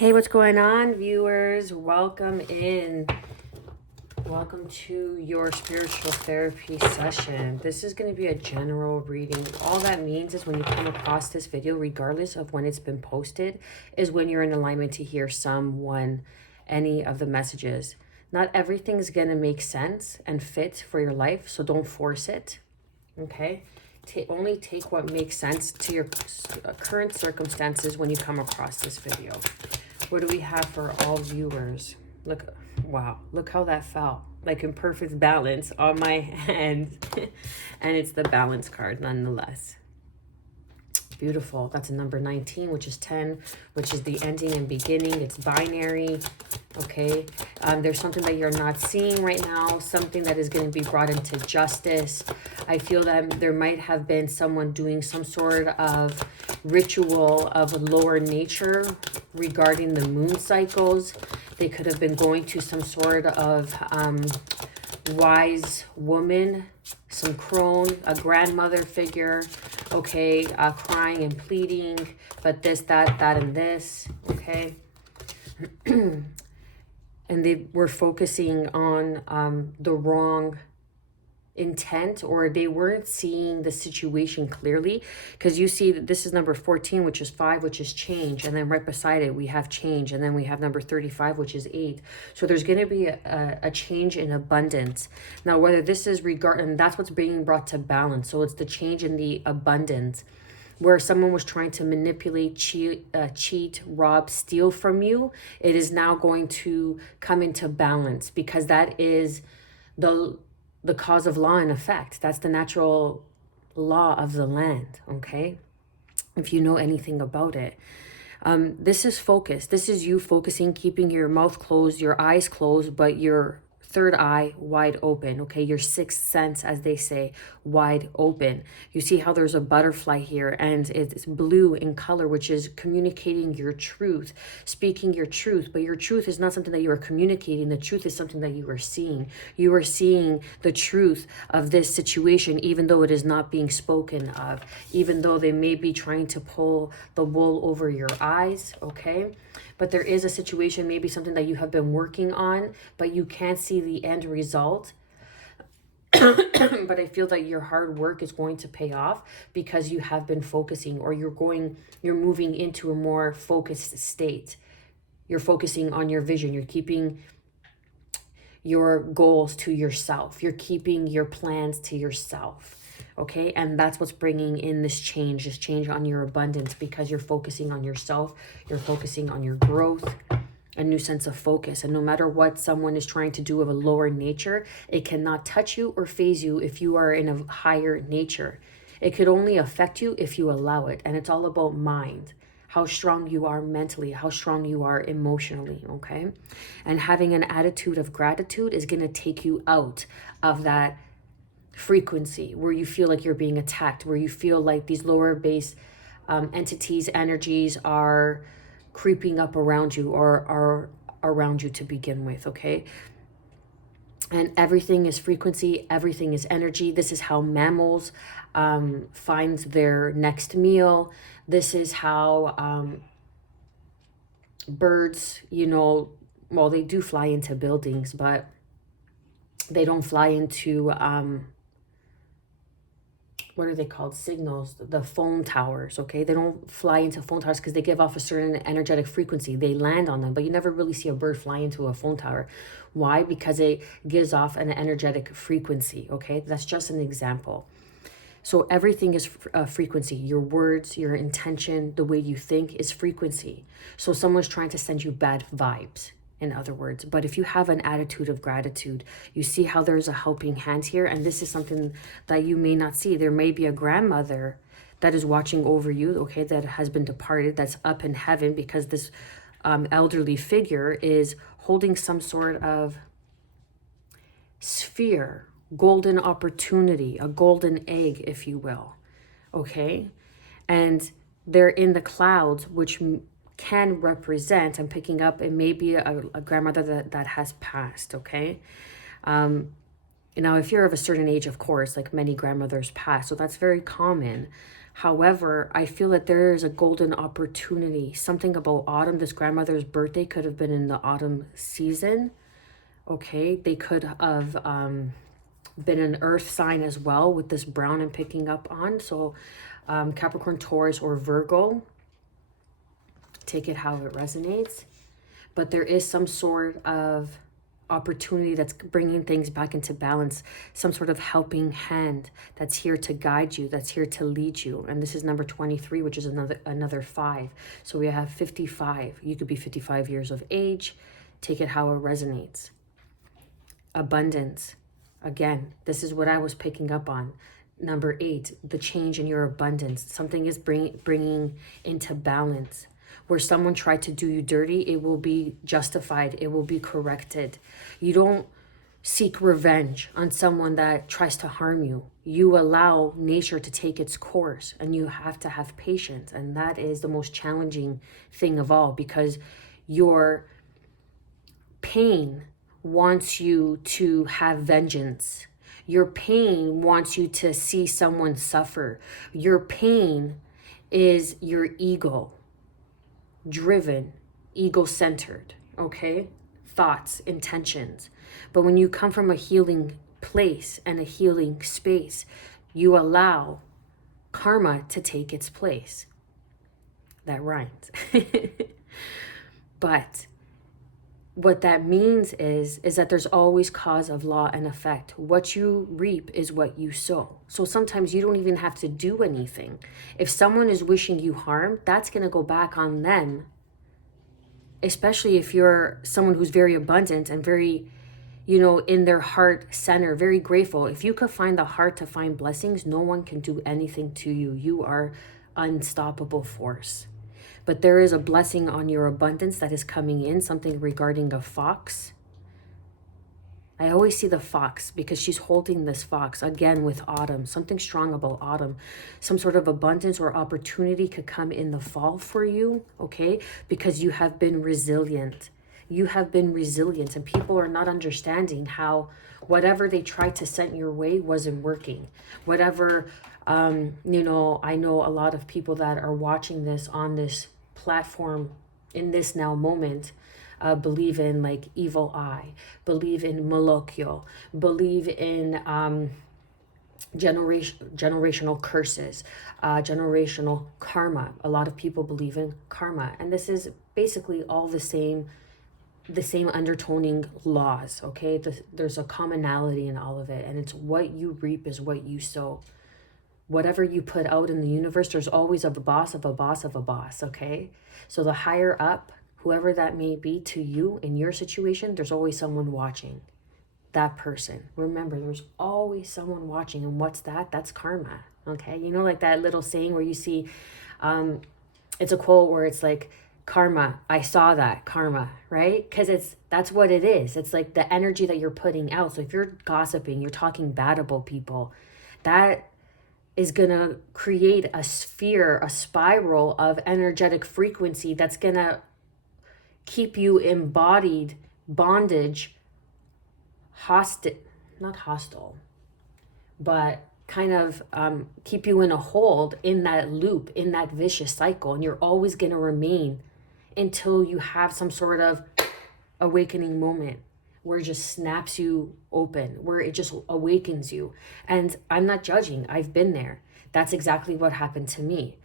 Hey, what's going on, viewers? Welcome in. Welcome to your spiritual therapy session. This is going to be a general reading. All that means is when you come across this video, regardless of when it's been posted, is when you're in alignment to hear any of the messages. Not everything's going to make sense and fit for your life, so don't force it, okay? Only take what makes sense to your current circumstances when you come across this video. What do we have for all viewers? Look, wow, look how that fell. Like in perfect balance on my hand. And it's the balance card nonetheless. Beautiful. That's a number 19, which is 10, which is the ending and beginning. It's binary. Okay. There's something that you're not seeing right now, something that is going to be brought into justice. I feel that there might have been someone doing some sort of ritual of a lower nature regarding the moon cycles. They could have been going to some sort of wise woman, some crone, a grandmother figure, okay, crying and pleading, but this, that, and this, okay. And they were focusing on the wrong intent, or they weren't seeing the situation clearly, because you see that this is number 14, which is 5, which is change, and then right beside it we have change, and then we have number 35, which is 8. So there's going to be a change in abundance. Now whether this is and that's what's being brought to balance. So it's the change in the abundance, where someone was trying to manipulate, cheat, rob, steal from you. It is now going to come into balance, because that is the cause of law and effect. That's the natural law of the land, okay? If you know anything about it. This is focus. This is you focusing, keeping your mouth closed, your eyes closed, but your third eye wide open, okay? Your sixth sense, as they say, wide open. You see how there's a butterfly here, and it's blue in color, which is communicating your truth, speaking your truth. But your truth is not something that you are communicating. The truth is something that you are seeing. You are seeing the truth of this situation, even though it is not being spoken of, even though they may be trying to pull the wool over your eyes, okay? But there is a situation, maybe something that you have been working on, but you can't see the end result. But I feel that your hard work is going to pay off, because you have been focusing, or you're moving into a more focused state. You're focusing on your vision. You're keeping your goals to yourself. You're keeping your plans to yourself. Okay, and that's what's bringing in this change on your abundance, because you're focusing on yourself, you're focusing on your growth, a new sense of focus. And no matter what someone is trying to do of a lower nature, it cannot touch you or phase you if you are in a higher nature. It could only affect you if you allow it. And it's all about mind, how strong you are mentally, how strong you are emotionally, okay? And having an attitude of gratitude is going to take you out of that frequency where you feel like you're being attacked, where you feel like these lower base entities, energies are creeping up around you, or are around you to begin with, okay? And everything is frequency, everything is energy. This is how mammals find their next meal. This is how birds, well, they do fly into buildings, but they don't fly into what are they called? Signals, the phone towers, okay? They don't fly into phone towers because they give off a certain energetic frequency. They land on them, but you never really see a bird fly into a phone tower. Why? Because it gives off an energetic frequency, okay? That's just an example. So everything is frequency. Your words, your intention, the way you think is frequency. So someone's trying to send you bad vibes, in other words. But if you have an attitude of gratitude, you see how there's a helping hand here. And this is something that you may not see. There may be a grandmother that is watching over you, okay, that has been departed, that's up in heaven, because this elderly figure is holding some sort of sphere, golden opportunity, a golden egg, if you will, okay? And they're in the clouds, which can represent, I'm picking up, it may be a grandmother that has passed, okay? Now, if you're of a certain age, of course, like many grandmothers pass, so that's very common. However, I feel that there is a golden opportunity. Something about autumn. This grandmother's birthday could have been in the autumn season. Okay, they could have been an earth sign as well with this brown I'm picking up on. So Capricorn, Taurus, or Virgo. Take it how it resonates. But there is some sort of opportunity that's bringing things back into balance, some sort of helping hand that's here to guide you, that's here to lead you. And this is number 23, which is another 5. So we have 55. You could be 55 years of age. Take it how it resonates. Abundance. Again, this is what I was picking up on. Number 8, the change in your abundance. Something is bringing into balance. Where someone tried to do you dirty, it will be justified. It will be corrected. You don't seek revenge on someone that tries to harm you. You allow nature to take its course, and you have to have patience. And that is the most challenging thing of all, because your pain wants you to have vengeance. Your pain wants you to see someone suffer. Your pain is your ego driven, ego-centered, okay? Thoughts, intentions. But when you come from a healing place and a healing space, you allow karma to take its place. That rhymes. But what that means is that there's always cause of law and effect. What you reap is what you sow. So sometimes you don't even have to do anything. If someone is wishing you harm, that's going to go back on them. Especially if you're someone who's very abundant and very, in their heart center, very grateful. If you could find the heart to find blessings, no one can do anything to you. You are unstoppable force. But there is a blessing on your abundance that is coming in, something regarding a fox. I always see the fox because she's holding this fox, again with autumn, something strong about autumn. Some sort of abundance or opportunity could come in the fall for you, okay? Because you have been resilient. You have been resilient, and people are not understanding how whatever they tried to send your way wasn't working. Whatever, I know a lot of people that are watching this on this platform in this now moment believe in like evil eye, believe in malokyo, believe in generational curses, generational karma. A lot of people believe in karma, and this is basically all the same undertoning laws, okay? There's a commonality in all of it, and it's what you reap is what you sow. Whatever you put out in the universe, there's always a boss of a boss of a boss, okay? So the higher up, whoever that may be to you in your situation, there's always someone watching that person. Remember, there's always someone watching, and what's that? That's karma, okay? Like that little saying where you see, it's a quote where it's like, karma, I saw that, karma, right? Because that's what it is. It's like the energy that you're putting out. So if you're gossiping, you're talking bad about people, that is going to create a sphere, a spiral of energetic frequency that's going to keep you embodied, bondage, not hostile, but kind of keep you in a hold in that loop, in that vicious cycle. And you're always going to remain until you have some sort of awakening moment where it just snaps you open, where it just awakens you. And I'm not judging. I've been there. That's exactly what happened to me.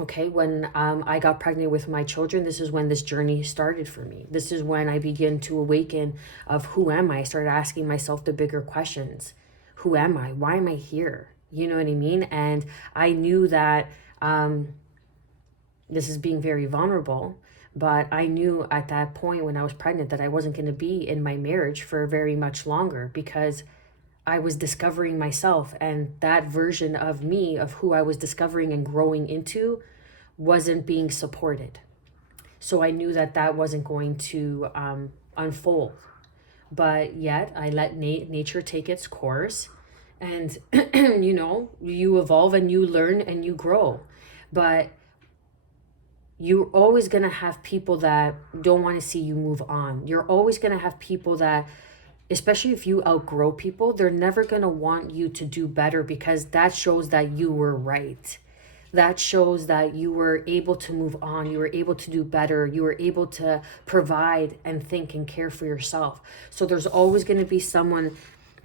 Okay, when I got pregnant with my children, this is when this journey started for me. This is when I began to awaken of who am I? I started asking myself the bigger questions. Who am I? Why am I here? You know what I mean? And I knew that this is being very vulnerable, but I knew at that point when I was pregnant that I wasn't going to be in my marriage for very much longer, because I was discovering myself, and that version of me, of who I was discovering and growing into, wasn't being supported. So I knew that wasn't going to unfold. But yet I let nature take its course, and you evolve and you learn and you grow. But you're always going to have people that don't want to see you move on. You're always going to have people that especially if you outgrow people, they're never going to want you to do better, because that shows that you were right. That shows that you were able to move on, you were able to do better, you were able to provide and think and care for yourself. So there's always going to be someone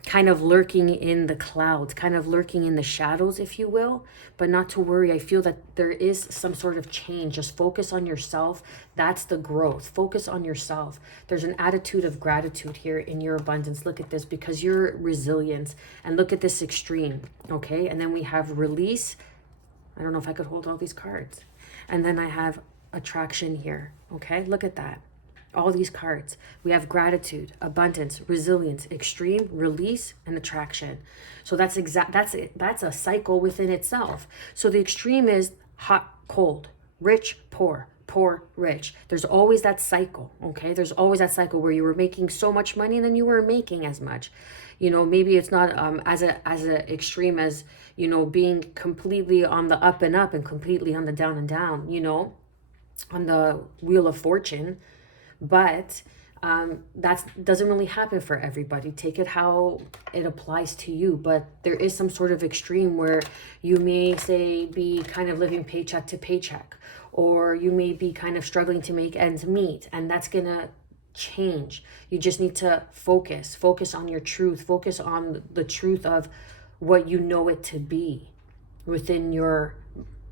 kind of lurking in the clouds, kind of lurking in the shadows, if you will. But not to worry. I feel that there is some sort of change. Just focus on yourself. That's the growth. Focus on yourself. There's an attitude of gratitude here in your abundance. Look at this, because you're resilient. And look at this extreme. Okay. And then we have release. I don't know if I could hold all these cards. And then I have attraction here. Okay. Look at that. All these cards. We have gratitude, abundance, resilience, extreme, release, and attraction. So that's a cycle within itself. So the extreme is hot, cold, rich, poor, poor, rich. There's always that cycle, okay? There's always that cycle where you were making so much money and then you weren't making as much. You know, maybe it's not as a extreme as, you know, being completely on the up and up and completely on the down and down, you know, on the wheel of fortune. But that doesn't really happen for everybody. Take it how it applies to you. But there is some sort of extreme where you may say be kind of living paycheck to paycheck, or you may be kind of struggling to make ends meet, and that's gonna change. You just need to focus on your truth, focus on the truth of what you know it to be within your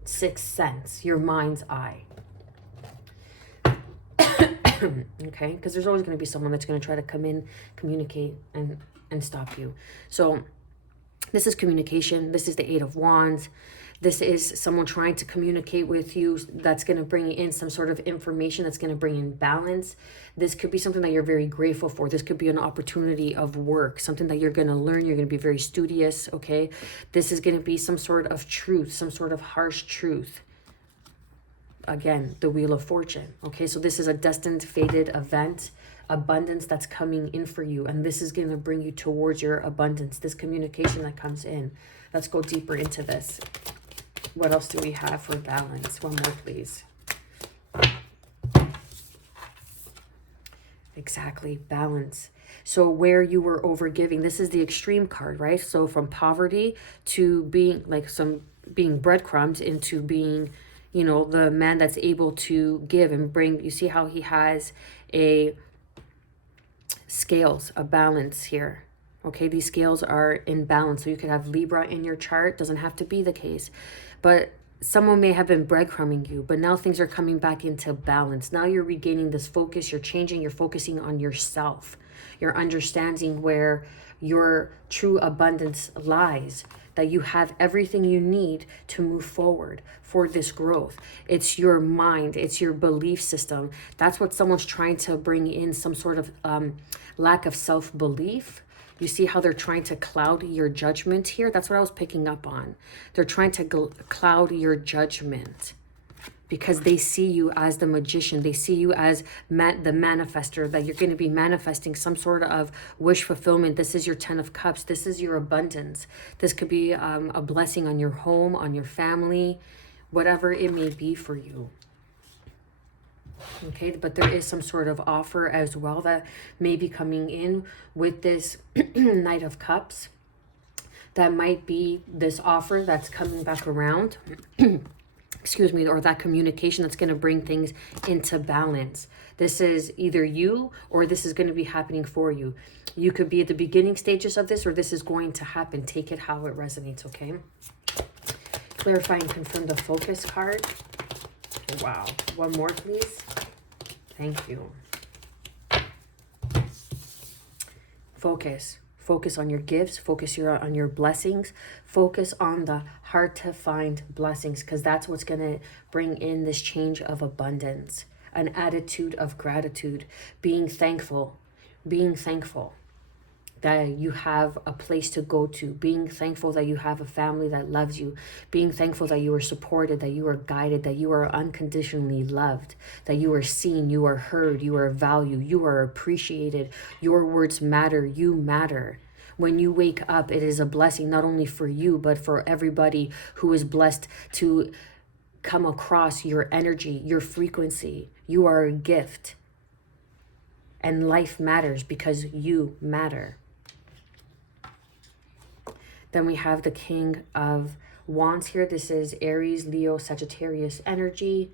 sixth sense, your mind's eye. Okay, because there's always going to be someone that's going to try to come in, communicate, and stop you. So this is communication. This is the Eight of Wands. This is someone trying to communicate with you that's going to bring in some sort of information that's going to bring in balance. This could be something that you're very grateful for. This could be an opportunity of work, something that you're going to learn. You're going to be very studious, okay? This is going to be some sort of truth, some sort of harsh truth. Again, the Wheel of Fortune. Okay, so this is a destined, fated event, abundance that's coming in for you. And this is going to bring you towards your abundance, this communication that comes in. Let's go deeper into this. What else do we have for balance? One more, please. Exactly, balance. So where you were overgiving, this is the extreme card, right? So from poverty to being like being breadcrumbs into being, you know, the man that's able to give and bring. You see how he has a scales, a balance here. Okay, these scales are in balance. So you could have Libra in your chart. Doesn't have to be the case. But someone may have been breadcrumbing you, but now things are coming back into balance. Now you're regaining this focus. You're changing. You're focusing on yourself. You're understanding where your true abundance lies, that you have everything you need to move forward for this growth. It's your mind. It's your belief system. That's what someone's trying to bring in, some sort of lack of self-belief. You see how they're trying to cloud your judgment here? That's what I was picking up on. They're trying to cloud your judgment because they see you as the magician. They see you as the manifester, that you're going to be manifesting some sort of wish fulfillment. This is your 10 of Cups. This is your abundance. This could be a blessing on your home, on your family, whatever it may be for you. Okay, but there is some sort of offer as well that may be coming in with this Knight of Cups. That might be this offer that's coming back around. Excuse me, or that communication that's going to bring things into balance. This is either you or this is going to be happening for you. You could be at the beginning stages of this, or this is going to happen. Take it how it resonates, okay? Clarify and confirm the focus card. Wow. One more, please. Thank you. Focus. Focus on your gifts. Focus on your blessings. Focus on the hard to find blessings, because that's what's going to bring in this change of abundance. An attitude of gratitude. Being thankful. Being thankful that you have a place to go to. Being thankful that you have a family that loves you. Being thankful that you are supported, that you are guided, that you are unconditionally loved, that you are seen, you are heard, you are valued, you are appreciated. Your words matter, you matter. When you wake up, it is a blessing not only for you, but for everybody who is blessed to come across your energy, your frequency. You are a gift. And life matters because you matter. Then we have the King of Wands here. This is Aries, Leo, Sagittarius energy.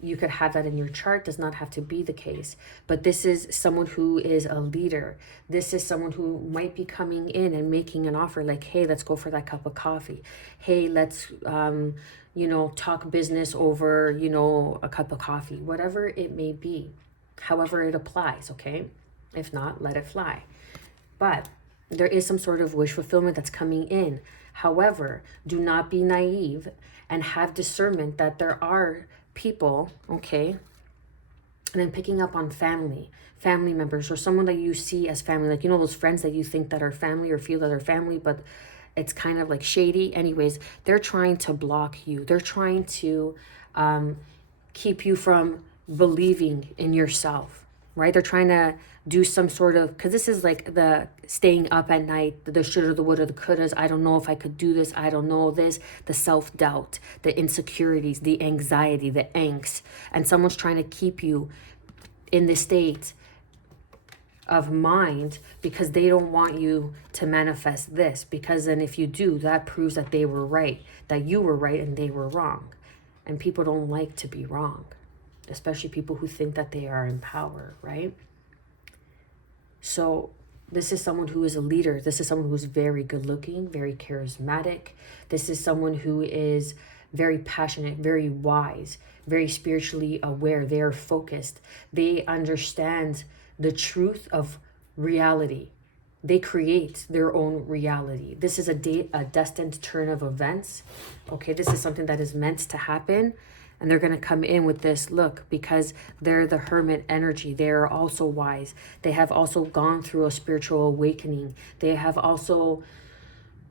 You could have that in your chart, does not have to be the case. But this is someone who is a leader. This is someone who might be coming in and making an offer like, hey, let's go for that cup of coffee. Hey, let's, talk business over, a cup of coffee. Whatever it may be. However it applies, okay? If not, let it fly. But there is some sort of wish fulfillment that's coming in. However, do not be naive and have discernment that there are people, okay? And then picking up on family members, or someone that you see as family, like, those friends that you think that are family or feel that are family, but it's kind of like shady. Anyways, they're trying to block you. They're trying to keep you from believing in yourself, right? They're trying to do some sort of, because this is like the staying up at night, the shoulda, the woulda, the couldas. I don't know if I could do this. I don't know this. The self-doubt, the insecurities, the anxiety, the angst. And someone's trying to keep you in this state of mind because they don't want you to manifest this. Because then if you do, that proves that they were right, that you were right and they were wrong. And people don't like to be wrong, especially people who think that they are in power, right? So this is someone who is a leader. This is someone who's very good looking, very charismatic. This is someone who is very passionate, very wise, very spiritually aware. They are focused. They understand the truth of reality. They create their own reality. This is a destined turn of events. Okay, this is something that is meant to happen. And they're going to come in with this look because they're the hermit energy. They are also wise. They have also gone through a spiritual awakening. They have also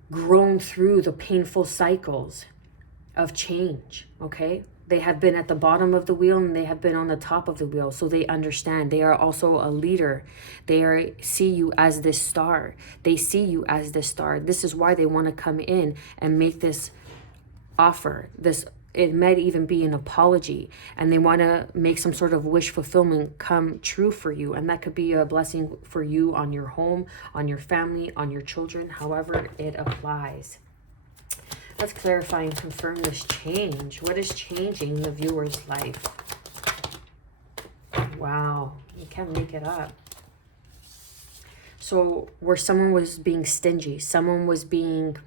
grown through the painful cycles of change, okay? They have been at the bottom of the wheel and they have been on the top of the wheel. So they understand. They are also a leader. They see you as this star. They see you as this star. This is why they want to come in and make this offer, it might even be an apology, and they want to make some sort of wish fulfillment come true for you. And that could be a blessing for you on your home, on your family, on your children, however it applies. Let's clarify and confirm this change. What is changing in the viewer's life? Wow, you can't make it up. So where someone was being stingy, someone was being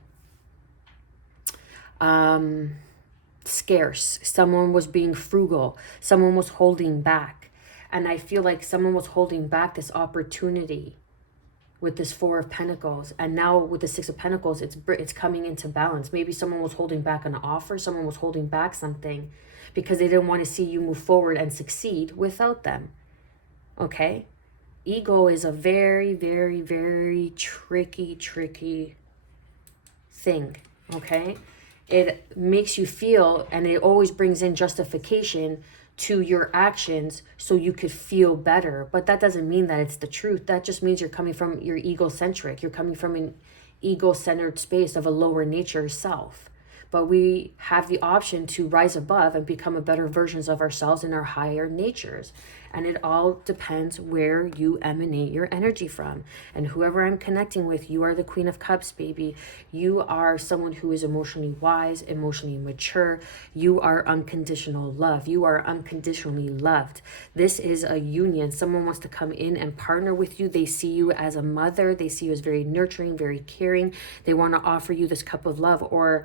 scarce, someone was being frugal, someone was holding back. And I feel like someone was holding back this opportunity with this Four of Pentacles. And now with the Six of Pentacles, it's coming into balance. Maybe someone was holding back an offer, someone was holding back something because they didn't want to see you move forward and succeed without them. Okay? Ego is a very, very, very tricky thing. Okay? It makes you feel, and it always brings in justification to your actions so you could feel better. But that doesn't mean that it's the truth. That just means you're coming from your egocentric. You're coming from an ego-centered space of a lower nature self. But we have the option to rise above and become a better versions of ourselves in our higher natures. And it all depends where you emanate your energy from. And whoever I'm connecting with, you are the Queen of Cups, baby. You are someone who is emotionally wise, emotionally mature. You are unconditional love. You are unconditionally loved. This is a union. Someone wants to come in and partner with you. They see you as a mother. They see you as very nurturing, very caring. They want to offer you this cup of love, or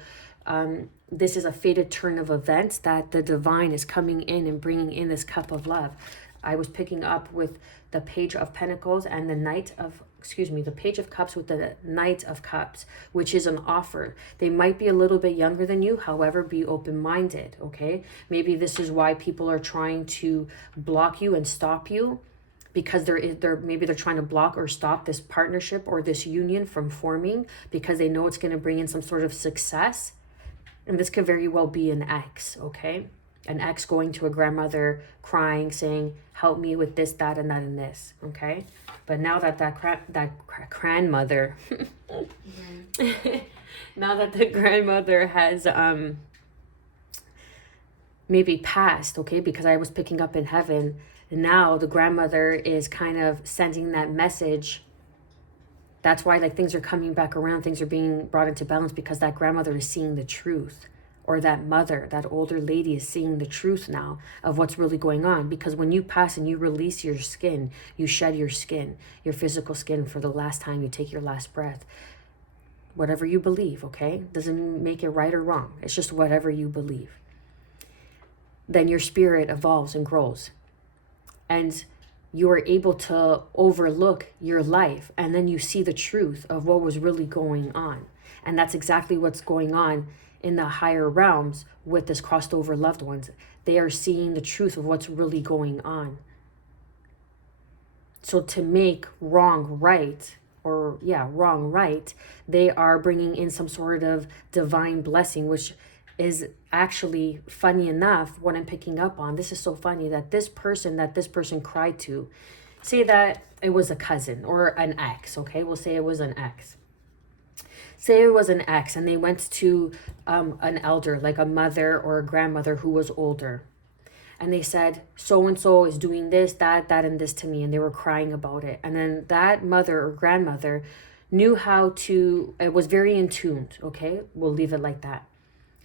this is a fated turn of events that the divine is coming in and bringing in this cup of love. I was picking up with the Page of Pentacles and the Page of Cups with the Knight of Cups, which is an offer. They might be a little bit younger than you, however, be open-minded, okay? Maybe this is why people are trying to block you and stop you, because maybe they're trying to block or stop this partnership or this union from forming because they know it's going to bring in some sort of success. And this could very well be an ex, okay? An ex going to a grandmother, crying, saying, help me with this, that, and that, and this, okay? But now that grandmother, now that the grandmother has maybe past, okay, because I was picking up in heaven. And now the grandmother is kind of sending that message. That's why like things are coming back around, things are being brought into balance, because that grandmother is seeing the truth, or that mother, that older lady is seeing the truth now of what's really going on. Because when you pass and you release your skin, you shed your skin, your physical skin, for the last time, you take your last breath. Whatever you believe, okay? Doesn't make it right or wrong. It's just whatever you believe. Then your spirit evolves and grows. And you are able to overlook your life, and then you see the truth of what was really going on. And that's exactly what's going on in the higher realms with this crossed over loved ones. They are seeing the truth of what's really going on. So to make wrong right, wrong right, they are bringing in some sort of divine blessing, which is actually, funny enough, what I'm picking up on. This is so funny that this person cried to, say that it was a cousin or an ex, okay? We'll say it was an ex. Say it was an ex, and they went to an elder, like a mother or a grandmother who was older. And they said, so-and-so is doing this, that, and this to me. And they were crying about it. And then that mother or grandmother knew how to, it was very in tune, okay? We'll leave it like that.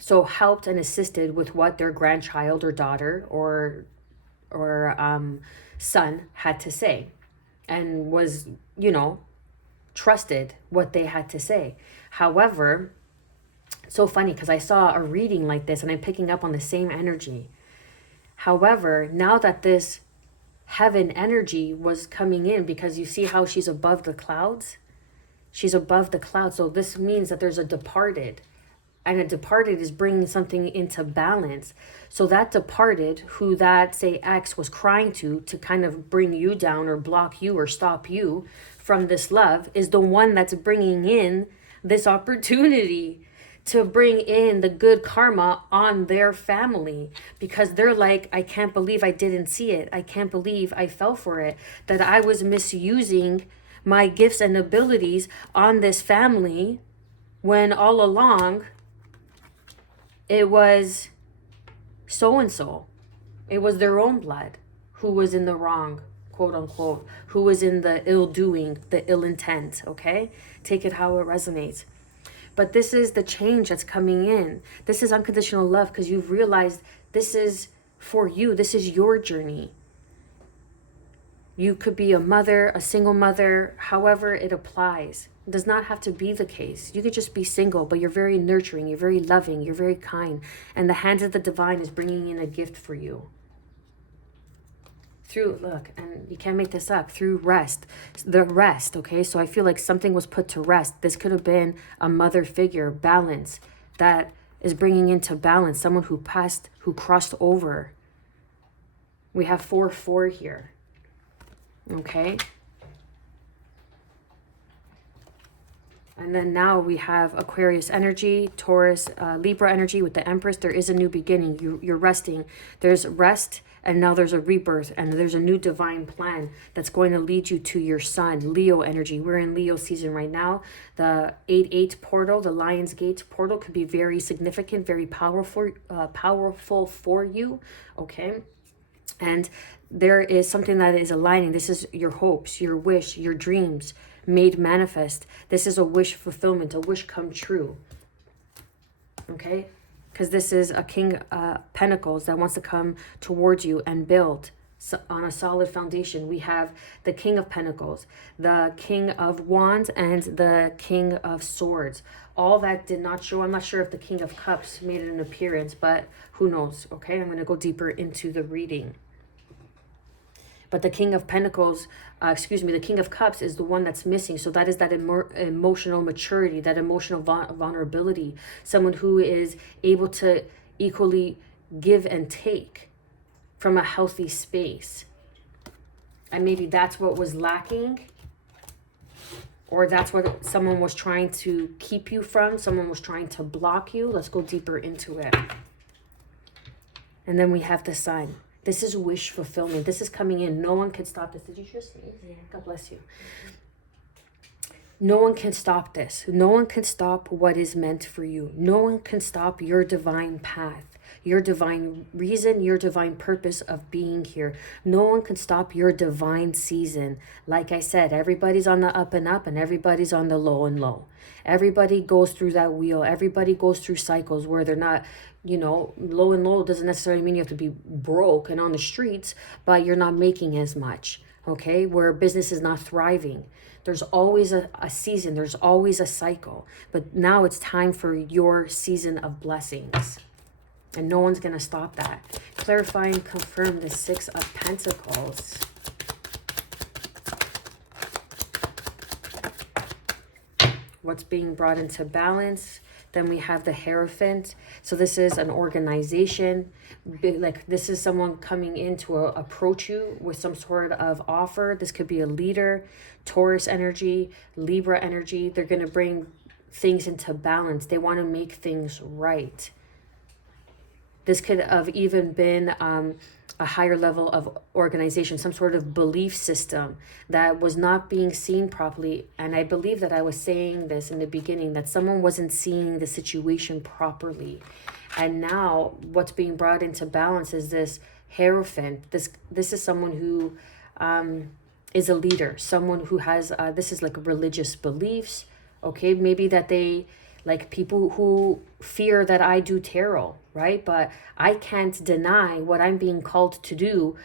So helped and assisted with what their grandchild or daughter or son had to say, and was, trusted what they had to say. However, it's so funny because I saw a reading like this and I'm picking up on the same energy. However, now that this heaven energy was coming in, because you see how she's above the clouds? She's above the clouds. So this means that there's a departed. And a departed is bringing something into balance. So that departed, who that, say, ex was crying to kind of bring you down or block you or stop you from this love, is the one that's bringing in this opportunity to bring in the good karma on their family. Because they're like, I can't believe I didn't see it. I can't believe I fell for it. That I was misusing my gifts and abilities on this family, when all along it was so-and-so. It was their own blood who was in the wrong, quote unquote, who was in the ill doing, the ill intent, okay? Take it how it resonates. But this is the change that's coming in. This is unconditional love, because you've realized this is for you. This is your journey. You could be a mother, a single mother, however it applies. It does not have to be the case. You could just be single, but you're very nurturing, you're very loving, you're very kind. And the hand of the divine is bringing in a gift for you. Look, and you can't make this up, through rest. The rest, okay? So I feel like something was put to rest. This could have been a mother figure, balance, that is bringing into balance, someone who passed, who crossed over. We have 4-4 here. Okay. And then now we have Aquarius energy, Taurus, Libra energy with the Empress. There is a new beginning. You're resting. There's rest, and now there's a rebirth, and there's a new divine plan that's going to lead you to your sun. Leo energy. We're in Leo season right now. The 8-8 portal, the Lion's Gate portal, could be very significant, very powerful for you. Okay. And there is something that is aligning. This is your hopes, your wish, your dreams made manifest. This is a wish fulfillment, a wish come true. Okay? Because this is a King Pentacles that wants to come towards you and build on a solid foundation. We have the King of Pentacles, the King of Wands, and the King of Swords. All that did not show. I'm not sure if the King of Cups made an appearance, but who knows? Okay? I'm going to go deeper into the reading. But the King of Pentacles, the King of Cups is the one that's missing. So that is that emotional maturity, that emotional vulnerability. Someone who is able to equally give and take from a healthy space. And maybe that's what was lacking. Or that's what someone was trying to keep you from. Someone was trying to block you. Let's go deeper into it. And then we have the Sun. This is wish fulfillment. This is coming in. No one can stop this. Did you just sneeze? Yeah. God bless you. No one can stop this. No one can stop what is meant for you. No one can stop your divine path. your divine reason, your divine purpose of being here. No one can stop your divine season. Like I said, everybody's on the up and up and everybody's on the low and low. Everybody goes through that wheel. Everybody goes through cycles where they're not, you know, low and low doesn't necessarily mean you have to be broke and on the streets, but you're not making as much, okay? Where business is not thriving. There's always a season. There's always a cycle. But now it's time for your season of blessings. And no one's going to stop that. Clarify and confirm the Six of Pentacles. What's being brought into balance? Then we have the Hierophant. So this is an organization. Like this is someone coming in to approach you with some sort of offer. This could be a leader, Taurus energy, Libra energy. They're going to bring things into balance. They want to make things right. This could have even been a higher level of organization, some sort of belief system that was not being seen properly. And I believe that I was saying this in the beginning, that someone wasn't seeing the situation properly. And now what's being brought into balance is this Hierophant. This is someone who is a leader, someone who has, this is like religious beliefs, okay? Maybe that they, like people who fear that I do tarot, right? But I can't deny what I'm being called to do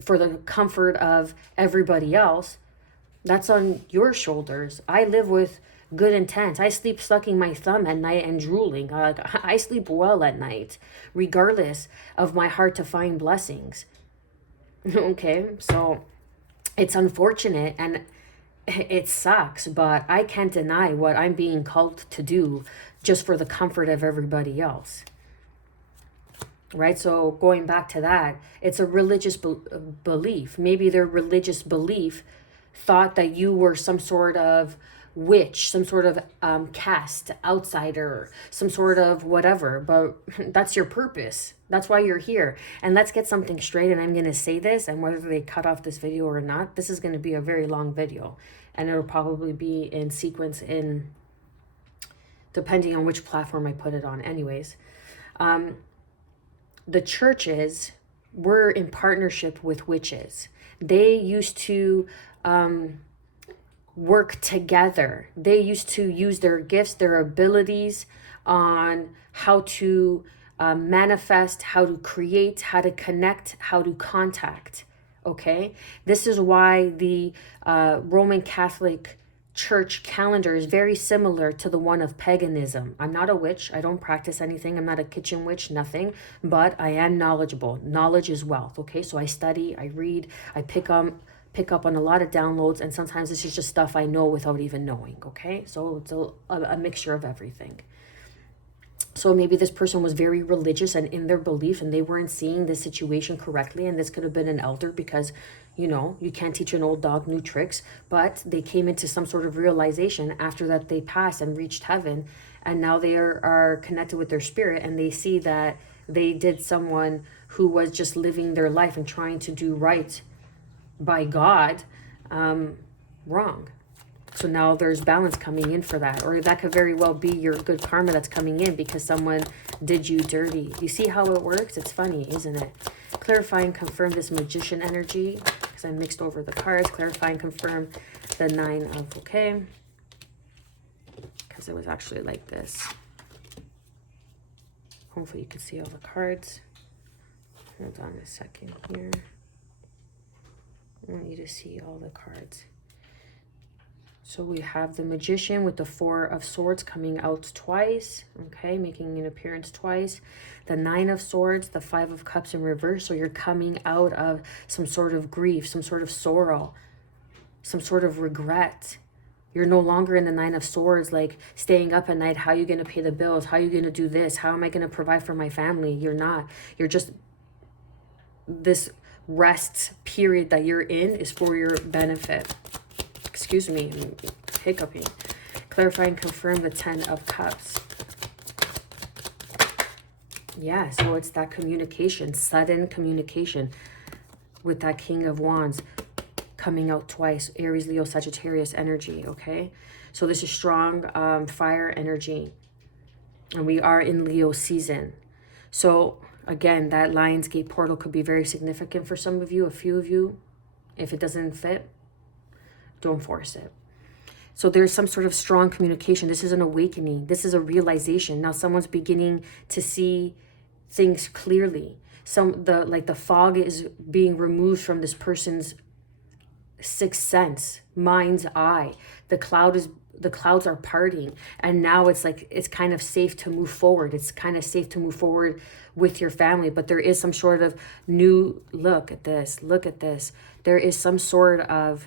for the comfort of everybody else. That's on your shoulders. I live with good intent. I sleep sucking my thumb at night and drooling. I sleep well at night, regardless of my heart to find blessings. Okay, so it's unfortunate and it sucks, but I can't deny what I'm being called to do just for the comfort of everybody else. Right? So going back to that, it's a religious belief. Maybe their religious belief thought that you were some sort of witch, some sort of caste outsider, some sort of whatever, but that's your purpose. That's why you're here. And let's get something straight, and I'm going to say this, and whether they cut off this video or not, this is going to be a very long video, and it'll probably be in sequence in depending on which platform I put it on. Anyways, the churches were in partnership with witches. They used to work together. They used to use their gifts, their abilities on how to manifest, how to create, how to connect, how to contact. Okay, this is why the Roman Catholic Church calendar is very similar to the one of paganism. I'm not a witch. I don't practice anything. I'm not a kitchen witch, nothing, but I am knowledgeable. Knowledge is wealth. Okay, so I study, I read, I pick up on a lot of downloads, and sometimes this is just stuff I know without even knowing. Okay, so it's a mixture of everything. So maybe this person was very religious and in their belief, and they weren't seeing the situation correctly. And this could have been an elder because, you know, you can't teach an old dog new tricks. But they came into some sort of realization after that they passed and reached heaven. And now they are connected with their spirit, and they see that they did someone who was just living their life and trying to do right by God wrong. So now there's balance coming in for that. Or that could very well be your good karma that's coming in because someone did you dirty. You see how it works? It's funny, isn't it? Clarify and confirm this Magician energy, because I mixed over the cards. Clarify and confirm the Nine of, okay. Because it was actually like this. Hopefully you can see all the cards. Hold on a second here. I want you to see all the cards. So we have the Magician with the Four of Swords coming out twice, okay, making an appearance twice. The Nine of Swords, the Five of Cups in reverse. So you're coming out of some sort of grief, some sort of sorrow, some sort of regret. You're no longer in the Nine of Swords, like staying up at night. How are you going to pay the bills? How are you going to do this? How am I going to provide for my family? You're not. You're just, this rest period that you're in is for your benefit. Excuse me, I'm hiccuping. Clarify and confirm the Ten of Cups. Yeah, so it's that communication, sudden communication with that King of Wands coming out twice. Aries, Leo, Sagittarius energy, okay? So this is strong fire energy. And we are in Leo season. So Again, that Lionsgate portal could be very significant for some of you, a few of you. If it doesn't fit, don't force it. So there's some sort of strong communication. This is an awakening. This is a realization. Now someone's beginning to see things clearly. The fog is being removed from this person's sixth sense, mind's eye. The clouds are parting, and now it's like it's kind of safe to move forward. It's kind of safe to move forward with your family, but there is some sort of new look at this. There is some sort of,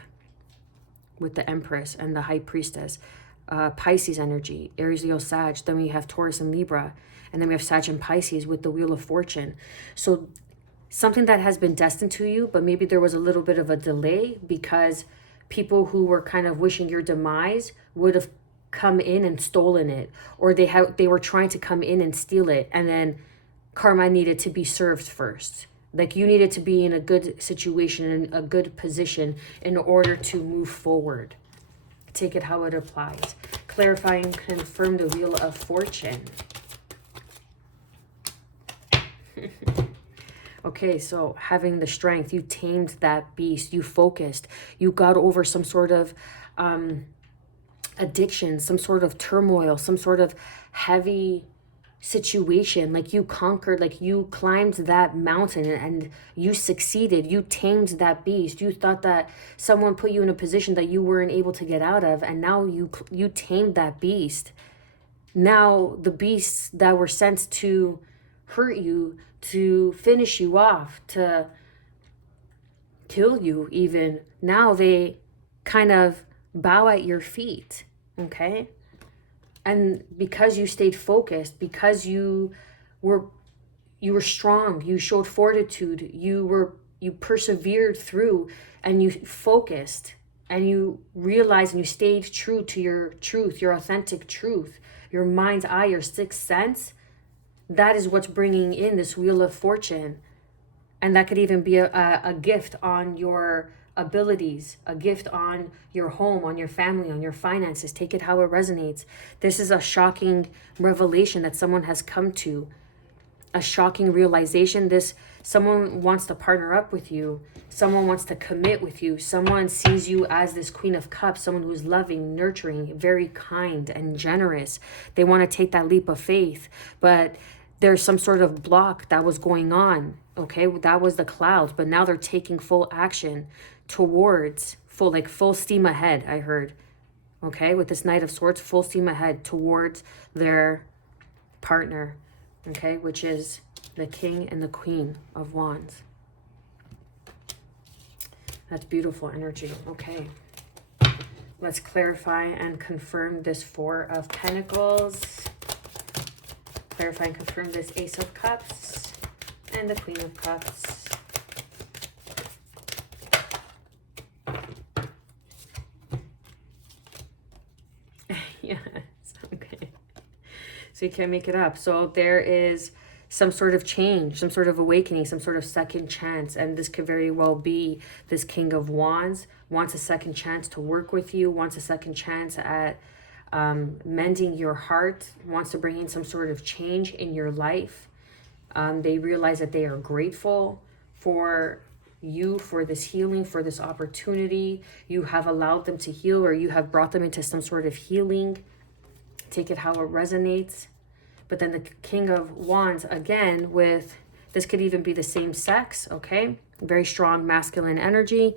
with the Empress and the High Priestess, Pisces energy, Aries, Leo, Sag. Then we have Taurus and Libra, and then we have Sag and Pisces with the Wheel of Fortune. So something that has been destined to you, but maybe there was a little bit of a delay because people who were kind of wishing your demise would have come in and stolen it, or they were trying to come in and steal it, and then karma needed to be served first. Like you needed to be in a good situation, in a good position in order to move forward. Take it how it applies. Clarify and confirm the Wheel of Fortune. Okay, so having the strength, you tamed that beast, you focused, you got over some sort of addiction, some sort of turmoil, some sort of heavy situation. Like you conquered, like you climbed that mountain and you succeeded. You tamed that beast. You thought that someone put you in a position that you weren't able to get out of, and now you tamed that beast. Now the beasts that were sent to hurt you, to finish you off, to kill you even, now they kind of bow at your feet. Okay? And because you stayed focused, because you were strong, you showed fortitude, you persevered through, and you focused, and you realized and you stayed true to your truth, your authentic truth, your mind's eye, your sixth sense. That is what's bringing in this Wheel of Fortune. And that could even be a gift on your abilities, a gift on your home, on your family, on your finances. Take it how it resonates. This is a shocking revelation that someone has come to, a shocking realization. Someone wants to partner up with you. Someone wants to commit with you. Someone sees you as this Queen of Cups, someone who's loving, nurturing, very kind and generous. They want to take that leap of faith, but there's some sort of block that was going on. Okay, that was the clouds, but now they're taking full action towards full steam ahead, I heard. Okay, with this Knight of Swords, full steam ahead towards their partner, okay, which is the King and the Queen of Wands. That's beautiful energy. Okay, let's clarify and confirm this Four of Pentacles. Clarify and confirm this Ace of Cups and the Queen of Cups. Yes, okay. So you can't make it up. So there is some sort of change, some sort of awakening, some sort of second chance. And this could very well be this King of Wands wants a second chance to work with you, wants a second chance at mending your heart, wants to bring in some sort of change in your life. They realize that they are grateful for you, for this healing, for this opportunity. You have allowed them to heal, or you have brought them into some sort of healing. Take it how it resonates. But then the King of Wands, again, with this could even be the same sex, okay? Very strong masculine energy.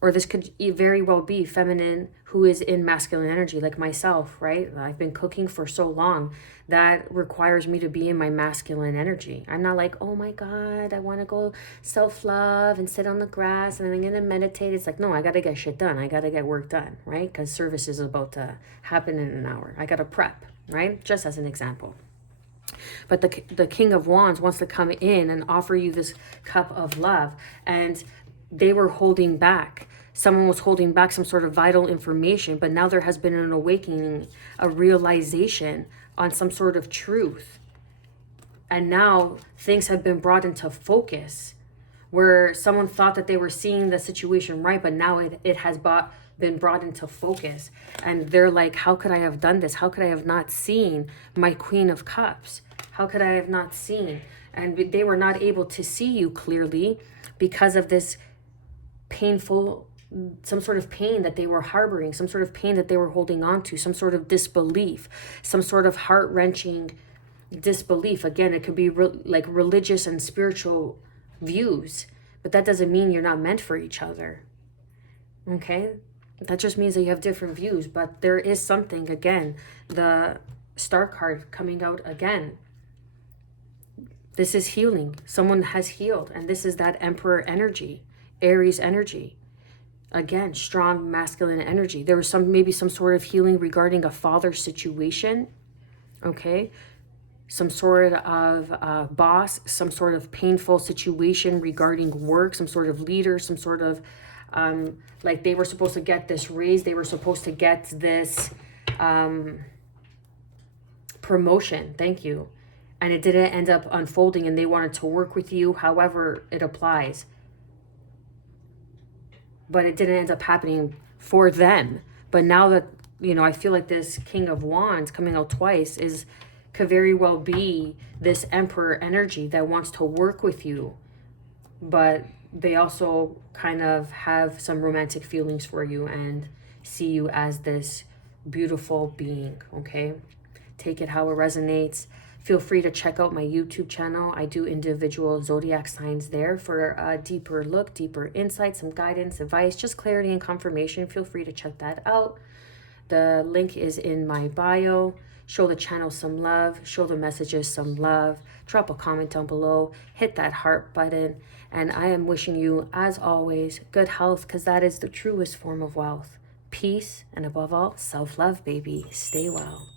Or this could very well be feminine who is in masculine energy, like myself, right? I've been cooking for so long. That requires me to be in my masculine energy. I'm not like, oh my God, I want to go self-love and sit on the grass and I'm going to meditate. It's like, no, I got to get shit done. I got to get work done, right? Because service is about to happen in an hour. I got to prep, right? Just as an example. But the King of Wands wants to come in and offer you this cup of love. And they were holding back. Someone was holding back some sort of vital information, but now there has been an awakening, a realization on some sort of truth. And now things have been brought into focus where someone thought that they were seeing the situation right, but now it has been brought into focus. And they're like, how could I have done this? How could I have not seen my Queen of Cups? How could I have not seen And they were not able to see you clearly because of this painful, some sort of pain that they were harboring, some sort of pain that they were holding on to, some sort of disbelief, some sort of heart-wrenching disbelief. Again, it could be like religious and spiritual views, but that doesn't mean you're not meant for each other. Okay? That just means that you have different views, but there is something, again, the Star card coming out again. This is healing. Someone has healed, and this is that Emperor energy, Aries energy. Again, strong masculine energy. There was maybe some sort of healing regarding a father situation, okay? Some sort of boss, some sort of painful situation regarding work, some sort of leader, some sort of, like they were supposed to get this raise, they were supposed to get this promotion, thank you. And it didn't end up unfolding, and they wanted to work with you, however it applies. But it didn't end up happening for them. But now that, you know, I feel like this King of Wands coming out twice could very well be this Emperor energy that wants to work with you. But they also kind of have some romantic feelings for you and see you as this beautiful being, okay? Take it how it resonates. Feel free to check out my YouTube channel. I do individual zodiac signs there for a deeper look, deeper insight, some guidance, advice, just clarity and confirmation. Feel free to check that out. The link is in my bio. Show the channel some love. Show the messages some love. Drop a comment down below. Hit that heart button. And I am wishing you, as always, good health, because that is the truest form of wealth. Peace, and above all, self-love, baby. Stay well.